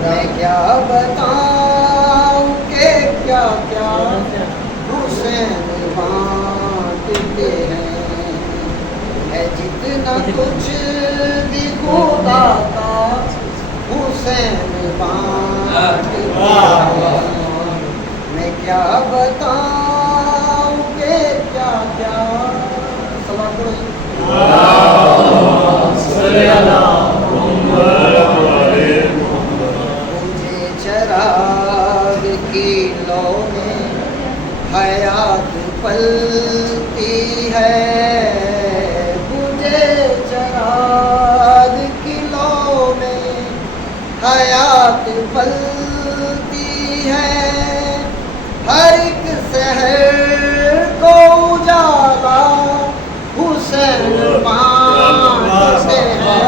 میں کیا بتاؤں کہ کیا کیا حسین بانٹتے ہیں، ہے جتنا کچھ بھی خدا کا حسین بانٹتے ہیں، میں کیا بتاؤں کہ کیا کیا مجھے چراغ کی لو میں حیات پلتی ہے، مجھے چراغ کی لو میں حیات پلتی ہے، ہر ایک شہر کو اجالا حسین بانٹتے ہیں،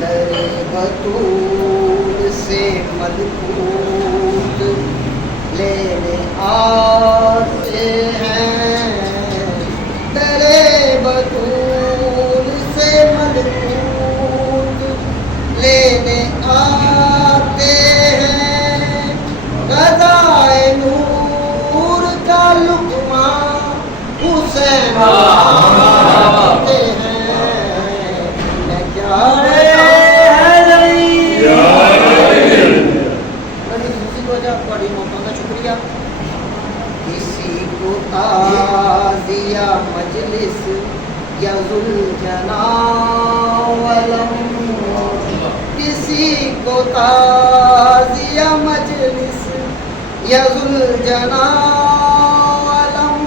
در بطول سے ملکوت لینے آتے ہیں، در بطول سے ملکوت لینے آتے ہیں، غذائے نور کا لقمہ حسین بانٹتے ہیں، میں کیا بڑی موقع کا شکریہ، کسی کو تعزیہ مجلس یا ذوالجلال علم، کسی کو تعزیہ مجلس یا ذوالجلال علم،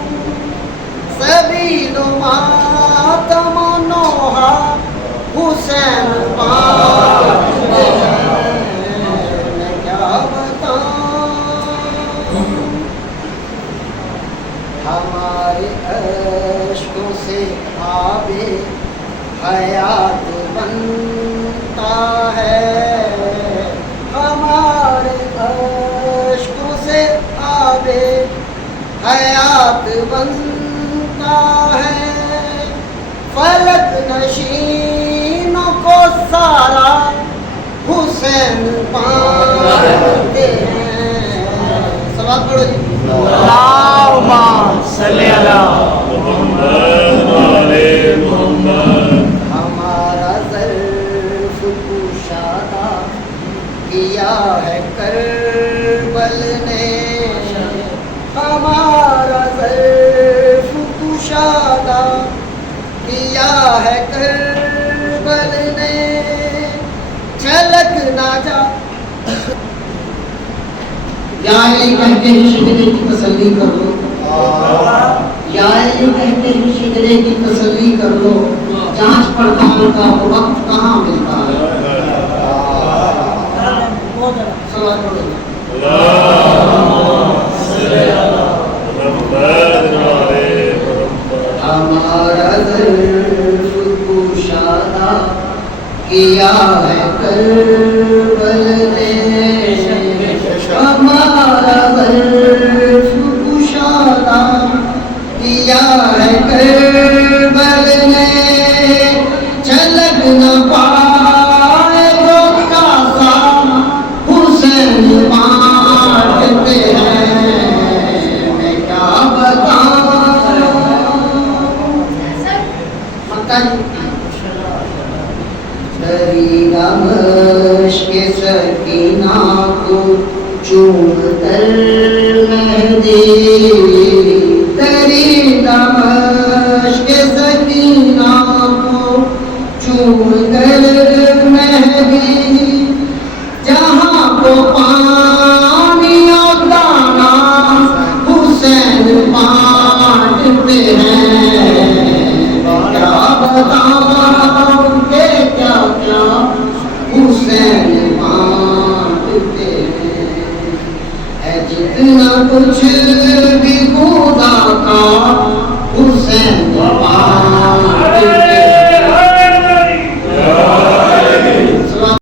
سبیل و ماتم و نوحہ حسین بانٹتے ہیں، میں کیا بتاؤں، ہمارے عشقوں سے آب حیات بنتا ہے، ہمارے عشقوں سے آب حیات بنتا ہے، فلک نشینوں کو سارا حسین بانٹتے ہیں، سلام پڑھو جی، اللہم صلی علی محمد، ہمارا ظرف کشادہ کیا ہے کربل نے، ہمارا ظرف کشادہ کیا ہے کربل نے، چھلک نہ جا یا علی کہتے ہیں شجرے کی تسلی کر لو، یا علی کہتے ہیں شجرے کی تسلی کر لو، جانچ پڑتال کا وقت کہاں ملتا ہے، ہمارا ظرف کشادہ کیا ہے کربل نے، ہمارا ظرف کشادہ کیا ہے کربل نے، چھلک نہ پائے وہ کاسا حسین بانٹتے ہیں، میں کیا بتاؤں، دریدہ مشق سکینہ کو چوم کر مہدی، دریدہ مشق سکینہ کو چوم کر مہدی، جہاں کو پانی اور دانا حسین بانٹتے ہیں، کیا بتاؤں کہ کیا کیا حسین بانٹتے ہیں، ہے جتنا کچھ بھی